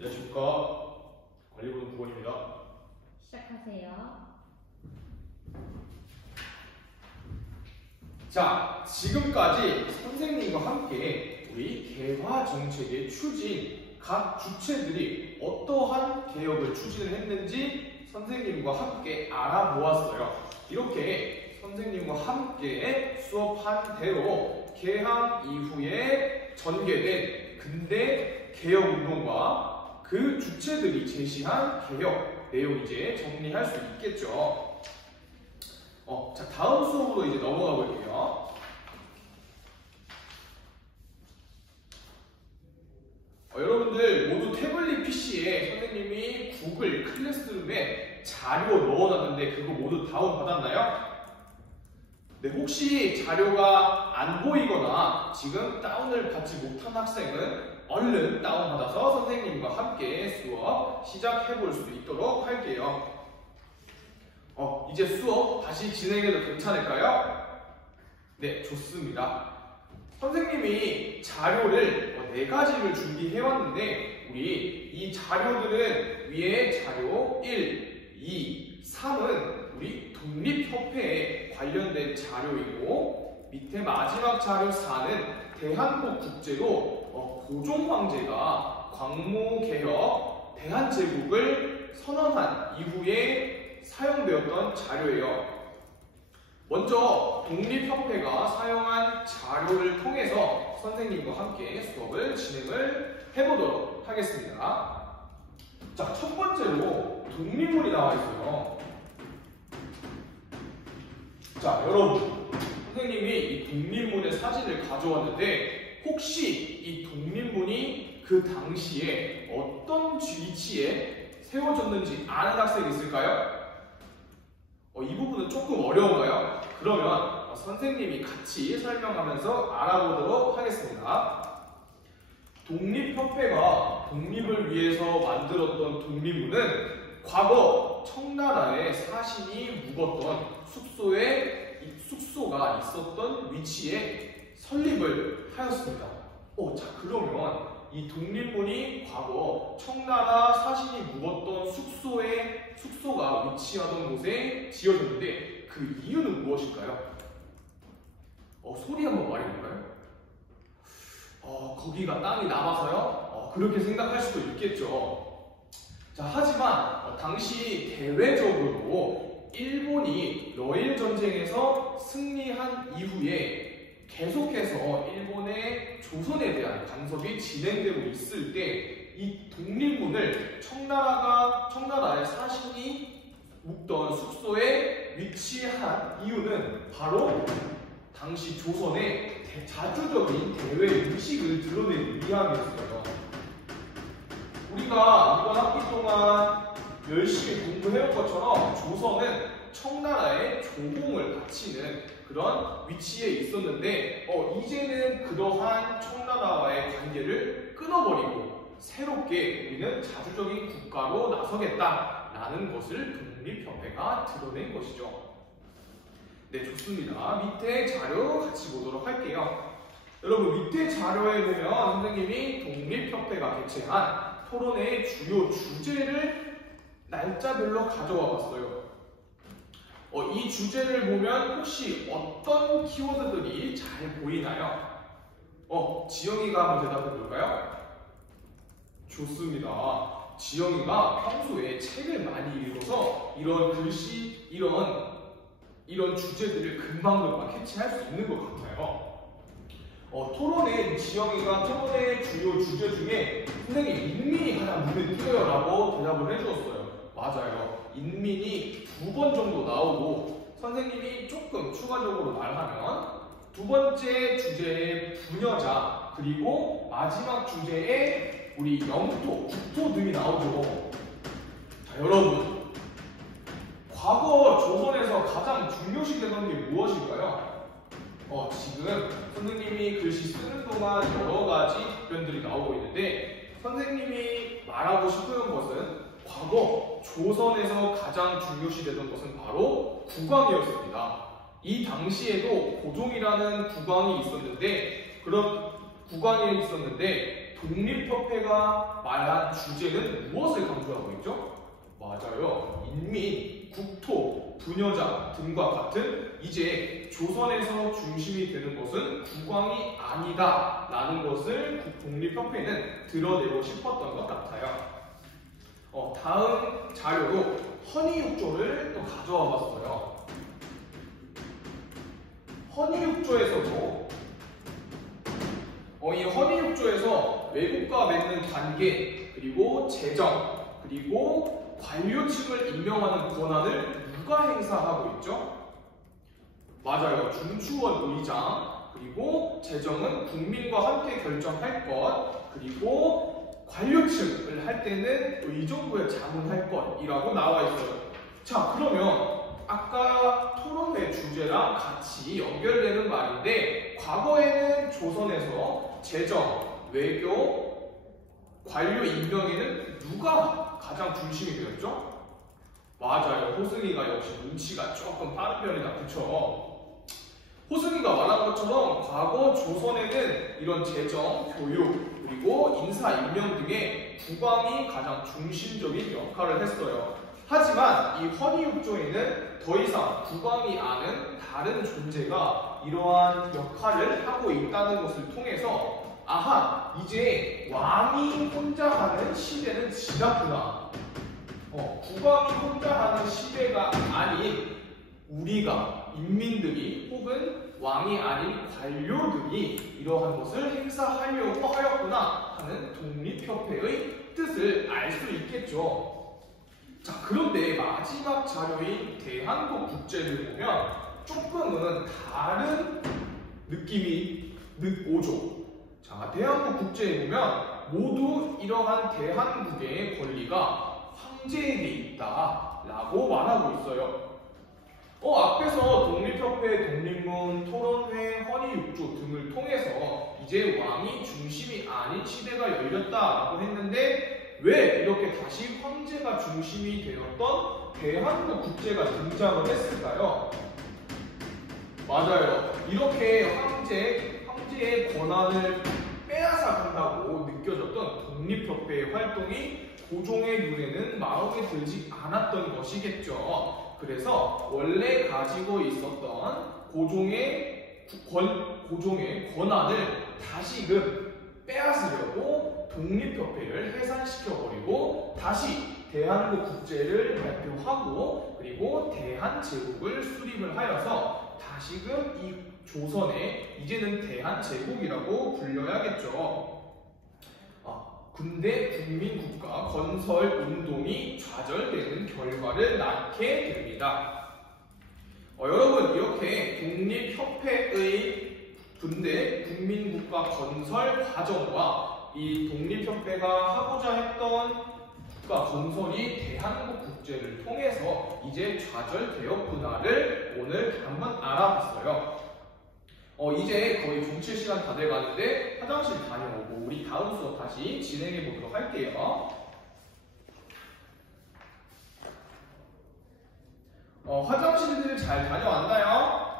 안녕하십니까. 관리부는 구원입니다. 시작하세요. 자, 지금까지 선생님과 함께 우리 개화 정책의 추진, 각 주체들이 어떠한 개혁을 추진을 했는지 선생님과 함께 알아보았어요. 이렇게 선생님과 함께 수업한 대로 개항 이후에 전개된 근대 개혁운동과 그 주체들이 제시한 개혁 내용 이제 정리할 수 있겠죠. 자, 다음 수업으로 이제 넘어가 볼게요. 여러분들 모두 태블릿 PC에 선생님이 구글 클래스룸에 자료 넣어놨는데 그거 모두 다운 받았나요? 네, 혹시 자료가 안 보이거나 지금 다운을 받지 못한 학생은 얼른 다운받아서 선생님과 함께 수업 시작해 볼 수 있도록 할게요. 이제 수업 다시 진행해도 괜찮을까요? 네, 좋습니다. 선생님이 자료를 4가지를 준비해 왔는데 우리 이 자료들은 위에 자료 1, 2, 3은 우리 독립협회에 관련된 자료이고 밑에 마지막 자료 4는 대한민국국제로 고종황제가 광무개혁 대한제국을 선언한 이후에 사용되었던 자료예요. 먼저 독립협회가 사용한 자료를 통해서 선생님과 함께 수업을 진행을 해보도록 하겠습니다. 자, 첫 번째로 독립문이 나와 있어요. 자, 여러분, 선생님이 이 독립문의 사진을 가져왔는데 혹시 이 독립문이 그 당시에 어떤 위치에 세워졌는지 아는 학생이 있을까요? 이 부분은 조금 어려운가요? 그러면 선생님이 같이 설명하면서 알아보도록 하겠습니다. 독립협회가 독립을 위해서 만들었던 독립문은 과거 청나라의 사신이 묵었던 숙소가 있었던 위치에 설립을 하였습니다. 자, 그러면 이 독립문이 과거 청나라 사신이 묵었던 숙소가 위치하던 곳에 지어졌는데 그 이유는 무엇일까요? 소리 한번 말해볼까요? 거기가 땅이 남아서요? 그렇게 생각할 수도 있겠죠. 자, 하지만 당시 대외적으로 일본이 러일 전쟁에서 승리한 이후에 계속해서 일본의 조선에 대한 간섭이 진행되고 있을 때 이 독립문을 청나라의 사신이 묵던 숙소에 위치한 이유는 바로 당시 조선의 자주적인 대외 의식을 드러내기 위함이었어요. 우리가 이번 학기 동안 열심히 공부해온 것처럼 조선은 청나라의 조공을 바치는 그런 위치에 있었는데 이제는 그러한 청나라와의 관계를 끊어버리고 새롭게 우리는 자주적인 국가로 나서겠다라는 것을 독립협회가 드러낸 것이죠. 네, 좋습니다. 밑에 자료 같이 보도록 할게요. 여러분, 밑에 자료에 보면 선생님이 독립협회가 개최한 토론회의 주요 주제를 날짜별로 가져와 봤어요. 이 주제를 보면 혹시 어떤 키워드들이 잘 보이나요? 지영이가 한번 대답해 볼까요? 좋습니다. 지영이가 평소에 책을 많이 읽어서 이런 글씨, 이런 주제들을 금방금방 캐치할 수 있는 것 같아요. 토론회 지영이가 토론회 주요 주제 중에 선생님 인민이 가장 눈에 띄어요 라고 대답을 해주었어요. 맞아요. 인민이 2번 정도 나오고 선생님이 조금 추가적으로 말하면 두 번째 주제의 부녀자 그리고 마지막 주제에 우리 영토, 국토 등이 나오죠. 자, 여러분, 과거 조선에서 가장 중요시 되던 게 무엇일까요? 지금 선생님이 글씨 쓰는 동안 여러 가지 답변들이 나오고 있는데 선생님이 말하고 싶은 것은 과거 조선에서 가장 중요시 되던 것은 바로 국왕이었습니다. 이 당시에도 고종이라는 국왕이 있었는데 독립협회가 말한 주제는 무엇을 강조하고 있죠? 맞아요. 인민, 국토, 분여자 등과 같은 이제 조선에서 중심이 되는 것은 국왕이 아니다 라는 것을 독립협회는 드러내고 싶었던 것 같아요. 다음 자료로 헌의육조를 또 가져와 봤어요. 헌의육조에서도 이 헌의육조에서 외국과 맺는 관계, 그리고 재정, 그리고 관료층을 임명하는 권한을 누가 행사하고 있죠? 맞아요. 중추원 의장, 그리고 재정은 국민과 함께 결정할 것, 그리고 관료층을 할 때는 의정부에 자문할 것이라고 나와 있어요. 자, 그러면 아까 토론회 주제랑 같이 연결되는 말인데, 과거에는 조선에서 재정, 외교, 관료 임명에는 누가 가장 중심이 되었죠? 맞아요. 호승이가 역시 눈치가 조금 빠른 편이다. 그쵸? 호승이가 말한 것처럼 과거 조선에는 이런 재정, 교육, 그리고 인사 임명 등의 국왕이 가장 중심적인 역할을 했어요. 하지만 이 헌의육조에는 더 이상 국왕이 아는 다른 존재가 이러한 역할을 하고 있다는 것을 통해서 아하, 이제 왕이 혼자 하는 시대는 지났구나. 국왕이 혼자 하는 시대가 아닌 우리가, 인민들이 혹은 왕이 아닌 관료들이 이러한 것을 행사하려고 하였구나 하는 독립협회의 뜻을 알 수 있겠죠. 자, 그런데 마지막 자료인 대한국국제를 보면 조금은 다른 느낌이 오죠. 자, 대한국국제에 보면 모두 이러한 대한국의 권리가 황제에게 있다라고 말하고 있어요. 앞에서 독립협회, 독립문, 토론회, 헌의육조 등을 통해서 이제 왕이 중심이 아닌 시대가 열렸다라고 했는데 왜 이렇게 다시 황제가 중심이 되었던 대한국국제가 등장을 했을까요? 맞아요. 이렇게 황제의 권한을 빼앗아간다고 느껴졌던 독립협회의 활동이 고종의 눈에는 마음에 들지 않았던 것이겠죠. 그래서 원래 가지고 있었던 고종의 권한을 다시금 빼앗으려고 독립협회를 해산시켜버리고 다시 대한국국제를 발표하고 그리고 대한제국을 수립을 하여서 다시금 이 조선에 이제는 대한제국이라고 불려야겠죠. 근데 국민국가 건설 운동이 좌절되는 결과를 낳게 됩니다. 여러분, 이렇게 독립협회의 군대 국민국가 건설 과정과 이 독립협회가 하고자 했던 국가 건설이 대한국국제를 통해서 이제 좌절되었구나를 오늘 한번 알아봤어요. 이제 거의 종칠 시간 다 돼가는데 화장실 다녀오고 우리 다음 수업 다시 진행해 보도록 할게요. 화장실들 잘 다녀왔나요?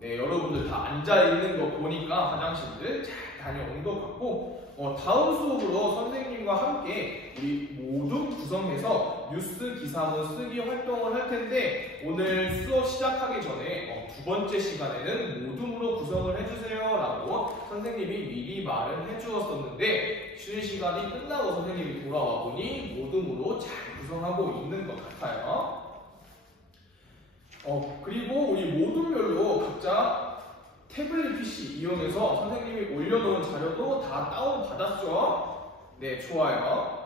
네, 여러분들 다 앉아있는 거 보니까 화장실들 잘 다녀온 것 같고 다음 수업으로 선생님과 함께 우리 모두 구성해서 뉴스 기사문 쓰기 활동을 할 텐데 오늘 수업 시작하기 전에 두 번째 시간에는 모둠으로 구성을 해주세요 라고 선생님이 미리 말을 해주었었는데 쉬는 시간이 끝나고 선생님이 돌아와 보니 모둠으로 잘 구성하고 있는 것 같아요. 그리고 우리 모둠별로 각자 태블릿 PC 이용해서 선생님이 올려놓은 자료도 다 다운받았죠? 네, 좋아요.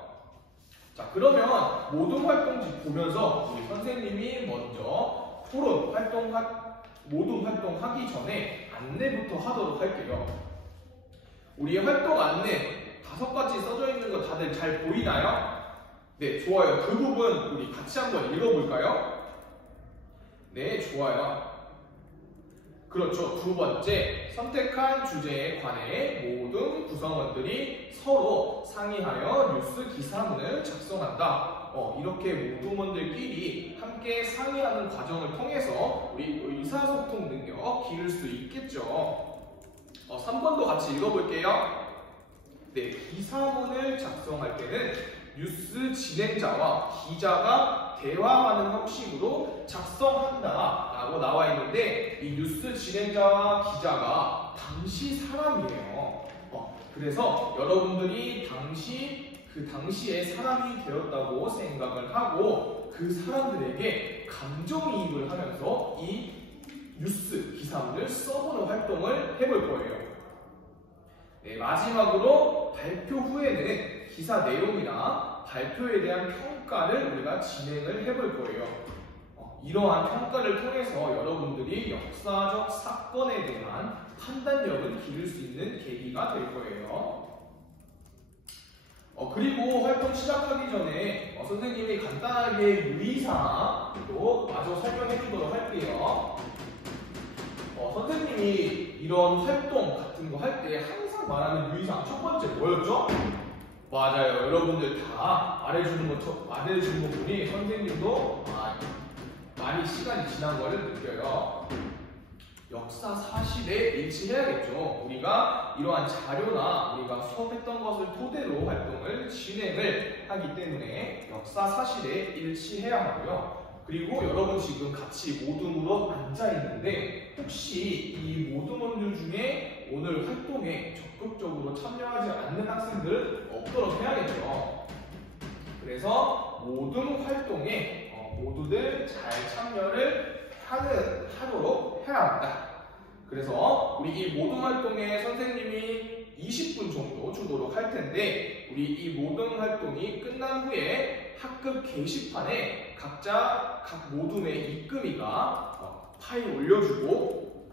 자, 그러면 모둠 활동지 보면서 우리 선생님이 먼저 토론 활동, 모둠 활동하기 전에 안내부터 하도록 할게요. 우리 활동 안내 5가지 써져 있는 거 다들 잘 보이나요? 네, 좋아요. 그 부분 우리 같이 한번 읽어볼까요? 네, 좋아요. 그렇죠. 두 번째, 선택한 주제에 관해 모든 구성원들이 서로 상의하여 뉴스 기사문을 작성한다. 이렇게 모둠원들끼리 함께 상의하는 과정을 통해서 우리 의사소통 능력 기를 수 있겠죠. 3번도 같이 읽어볼게요. 네, 기사문을 작성할 때는 뉴스 진행자와 기자가 대화하는 형식으로 작성한다라고 나와 있는데 이 뉴스 진행자와 기자가 당시 사람이에요. 그래서 여러분들이 그 당시에 사람이 되었다고 생각을 하고 그 사람들에게 감정이입을 하면서 이 뉴스 기사문을 써보는 활동을 해볼 거예요. 네, 마지막으로 발표 후에는 기사 내용이나 발표에 대한 평가를 우리가 진행을 해볼 거예요. 이러한 평가를 통해서 여러분들이 역사적 사건에 대한 판단력을 기를 수 있는 계기가 될 거예요. 그리고 활동 시작하기 전에 선생님이 간단하게 유의사항도 마저 설명해 주도록 할게요. 선생님이 이런 활동 같은 거 할 때 항상 말하는 유의사항 첫 번째 뭐였죠? 맞아요. 여러분들 다 말해주는 거 보니 선생님도 많이 시간이 지난 거를 느껴요. 역사 사실에 일치해야겠죠. 우리가 이러한 자료나 우리가 수업했던 것을 토대로 활동을 진행을 하기 때문에 역사 사실에 일치해야 하고요. 그리고 여러분 지금 같이 모둠으로 앉아 있는데 혹시 이 모둠원들 중에 오늘 활동에 적극적으로 참여하지 않는 학생들 없도록 해야겠죠. 그래서 모둠 활동에 모두들 잘 참여를 하도록 해야 합니다. 그래서 우리 이 모둠 활동에 선생님이 20분 정도 주도록 할 텐데 우리 이 모둠 활동이 끝난 후에 학급 게시판에 각 모둠의 입금이가 파일 올려주고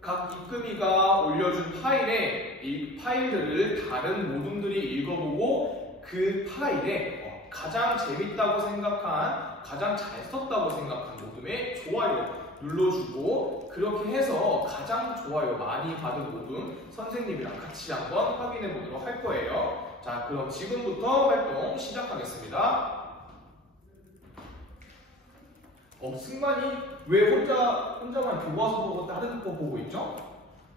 각 입금이가 올려준 파일에 이 파일들을 다른 모둠들이 읽어보고 그 파일에 가장 재밌다고 생각한 가장 잘 썼다고 생각한 모둠에 좋아요 눌러주고 그렇게 해서 가장 좋아요 많이 받은 모둠 선생님이랑 같이 한번 확인해 보도록 할 거예요. 자, 그럼 지금부터 활동 시작하겠습니다. 승만이 왜 혼자만 교과서 보고 다른 거 보고 있죠?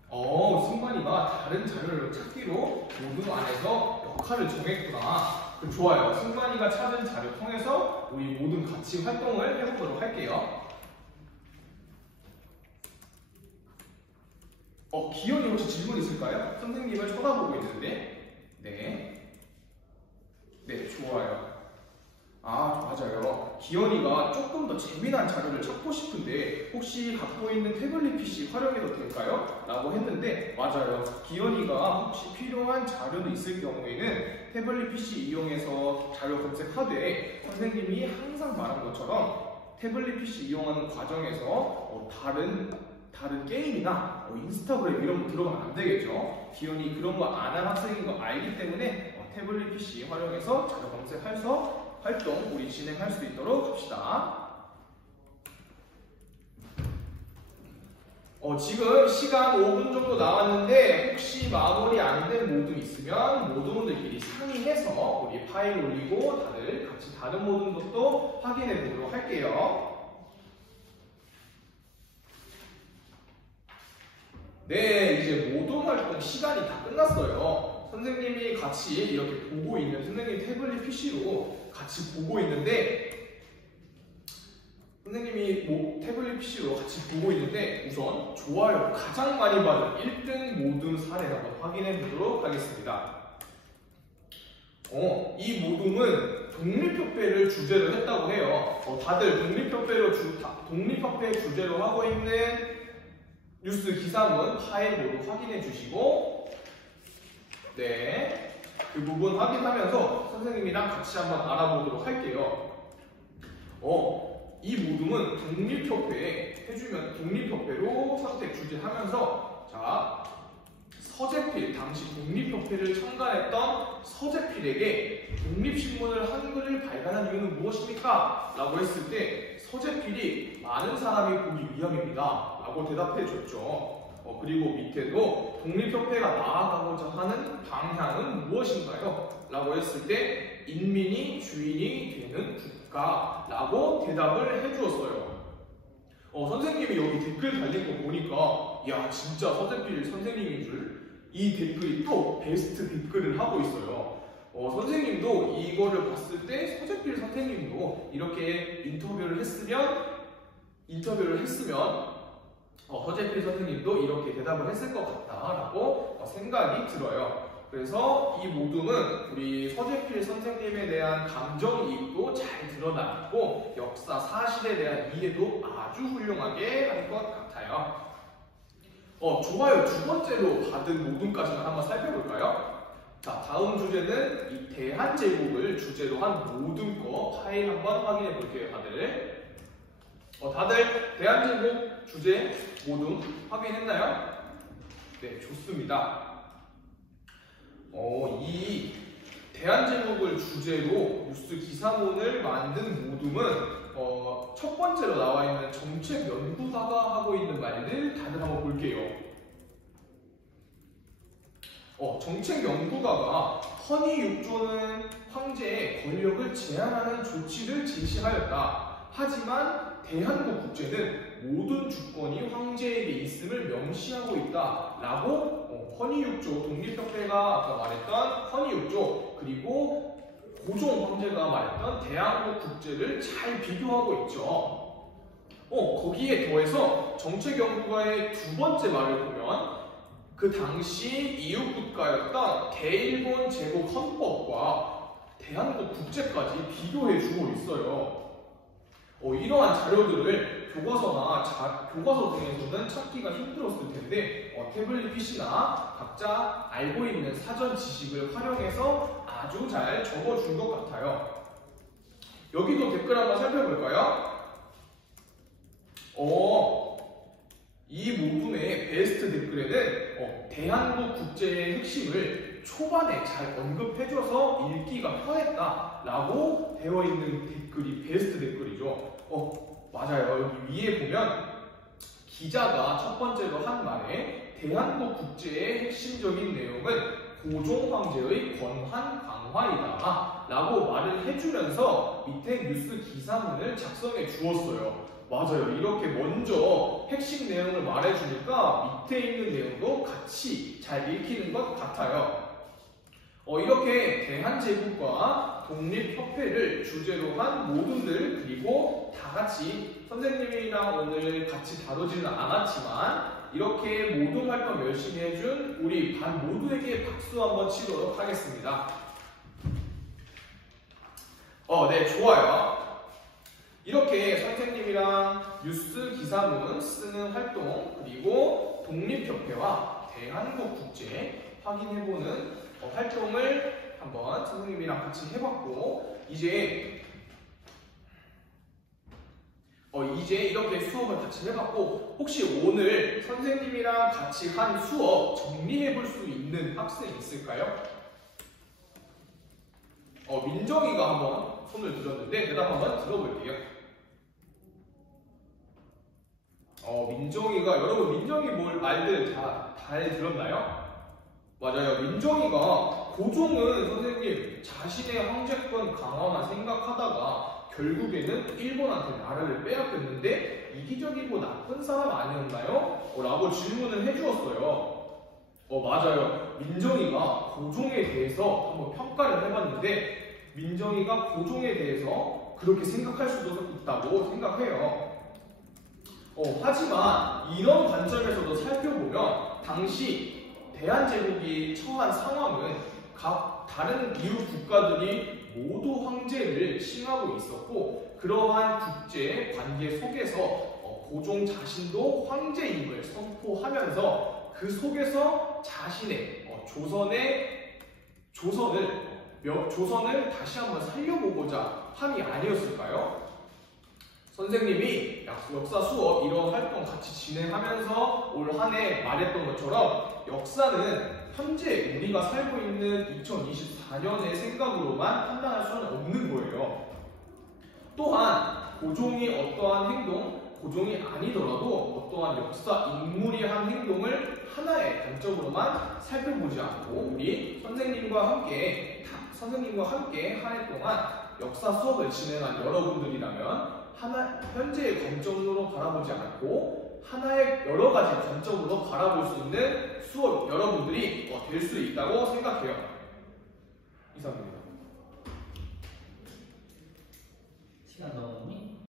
승만이가 다른 자료를 찾기로 모둠 안에서 역할을 정했구나. 좋아요. 승만이가 찾은 자료 통해서 우리 모두 같이 활동을 해보도록 할게요. 기현이 혹시 질문 있을까요? 선생님을 쳐다보고 있는데. 네, 좋아요. 맞아요. 기현이가 조금 더 재미난 자료를 찾고 싶은데 혹시 갖고 있는 태블릿 PC 활용해도 될까요? 라고 했는데 맞아요. 기현이가 혹시 필요한 자료도 있을 경우에는 태블릿 PC 이용해서 자료 검색하되 선생님이 항상 말한 것처럼 태블릿 PC 이용하는 과정에서 다른 게임이나 인스타그램 이런 거 들어가면 안 되겠죠. 기현이 그런 거 안 한 학생인 거 알기 때문에 태블릿 PC 활용해서 자료 검색해서 활동 우리 진행할 수 있도록 합시다. 지금 시간 5분 정도 남았는데 혹시 마무리 안 된 모둠 있으면 모둠들끼리 상의해서 우리 파일 올리고 다들 같이 다른 모둠도 확인해 보도록 할게요. 네, 이제 모둠 활동 시간이 다 끝났어요. 선생님이 같이 이렇게 보고 있는 선생님 태블릿 PC로 같이 보고 있는데 선생님이 태블릿 PC로 같이 보고 있는데 우선 좋아요 가장 많이 받은 1등 모둠 사례를 한번 확인해 보도록 하겠습니다. 이 모둠은 독립협회를 주제로 했다고 해요. 다들 독립협회 주제로 하고 있는 뉴스 기사문 파일 모두 확인해 주시고 네, 그 부분 확인하면서 선생님이랑 같이 한번 알아보도록 할게요. 이 모둠은 독립협회로 선택 주제하면서 자, 서재필, 당시 독립협회를 창간했던 서재필에게 독립신문을 한글을 발간한 이유는 무엇입니까? 라고 했을 때 서재필이 많은 사람이 보기 위함입니다 라고 대답해 줬죠. 그리고 밑에도 독립협회가 나아가고자 하는 방향은 무엇인가요? 라고 했을 때 인민이 주인이 되는 국가라고 대답을 해주었어요. 선생님이 여기 댓글 달린 거 보니까 야 진짜 서재필 선생님인 줄 이 댓글이 또 베스트 댓글을 하고 있어요. 선생님도 이거를 봤을 때 서재필 선생님도 이렇게 인터뷰를 했으면 서재필 선생님도 이렇게 대답을 했을 것 같다라고 생각이 들어요. 그래서 이 모둠은 우리 서재필 선생님에 대한 감정이입도 잘 드러났고 역사 사실에 대한 이해도 아주 훌륭하게 한 것 같아요. 좋아요. 두 번째로 받은 모둠까지는 한번 살펴볼까요? 자, 다음 주제는 이 대한제국을 주제로 한 모든 거 파일 한번 확인해 볼게요, 다들. 다들 대한제국 주제 모둠 확인했나요? 네, 좋습니다. 이 대한제국을 주제로 뉴스 기사문을 만든 모둠은 첫 번째로 나와 있는 정책 연구가가 하고 있는 말들 다들 한번 볼게요. 정책 연구가가 허니 6조는 황제의 권력을 제한하는 조치를 제시하였다. 하지만 대한국 국제는 모든 주권이 황제에게 있음을 명시하고 있다. 라고 허니 6조, 독립협회가 아까 말했던 허니 6조, 그리고 고종 황제가 말했던 대한국 국제를 잘 비교하고 있죠. 거기에 더해서 정책연구가의 두 번째 말을 보면 그 당시 이웃국가였던 대일본 제국 헌법과 대한국 국제까지 비교해 주고 있어요. 이러한 자료들을 교과서 등에서는 찾기가 힘들었을 텐데 태블릿 PC나 각자 알고 있는 사전 지식을 활용해서 아주 잘 적어준 것 같아요. 여기도 댓글 한번 살펴볼까요? 이 모둠의 베스트 댓글에는 대한국 국제의 핵심을 초반에 잘 언급해줘서 읽기가 편했다 라고 되어 있는 댓글이 베스트 댓글이죠. 맞아요. 여기 위에 보면 기자가 첫 번째로 한 말에 대한국 국제의 핵심적인 내용은 고종 황제의 권한 강화이다 라고 말을 해주면서 밑에 뉴스 기사문을 작성해 주었어요. 맞아요. 이렇게 먼저 핵심 내용을 말해주니까 밑에 있는 내용도 같이 잘 읽히는 것 같아요. 이렇게 대한제국과 독립협회를 주제로 한 모둠들, 그리고 다 같이 선생님이랑 오늘 같이 다루지는 않았지만 이렇게 모둠 활동 열심히 해준 우리 반 모두에게 박수 한번 치도록 하겠습니다. 네, 좋아요. 이렇게 선생님이랑 뉴스 기사문 쓰는 활동, 그리고 독립협회와 대한국국제 확인해보는 활동을 한번 선생님이랑 같이 해봤고, 이제 이렇게 수업을 같이 해봤고, 혹시 오늘 선생님이랑 같이 한 수업 정리해볼 수 있는 학생 있을까요? 민정이가 한번 손을 들었는데 대답 한번 들어볼게요. 여러분 민정이 말들 잘 들었나요? 맞아요. 민정이가 고종은 선생님 자신의 황제권 강화만 생각하다가 결국에는 일본한테 나라를 빼앗겼는데 이기적이고 나쁜 사람 아니었나요? 라고 질문을 해주었어요. 맞아요. 민정이가 고종에 대해서 한번 평가를 해봤는데 민정이가 고종에 대해서 그렇게 생각할 수도 있다고 생각해요. 하지만 이런 관점에서도 살펴보면 당시 대한제국이 처한 상황은 각 다른 이웃 국가들이 모두 황제를 칭하고 있었고, 그러한 국제 관계 속에서 고종 자신도 황제임을 선포하면서 그 속에서 자신의 조선을 다시 한번 살려보고자 함이 아니었을까요? 선생님이 역사 수업 이런 활동 같이 진행하면서 올 한 해 말했던 것처럼 역사는 현재 우리가 살고 있는 2024년의 생각으로만 판단할 수는 없는 거예요. 또한 고종이 어떠한 행동, 고종이 아니더라도 어떠한 역사 인물이 한 행동을 하나의 관점으로만 살펴보지 않고 우리 선생님과 함께 한 해 동안 역사 수업을 진행한 여러분들이라면 현재의 관점으로 바라보지 않고 하나의 여러 가지 관점으로 바라볼 수 있는 수업 여러분들이 될 수 있다고 생각해요. 이상입니다. 시간 넘었니?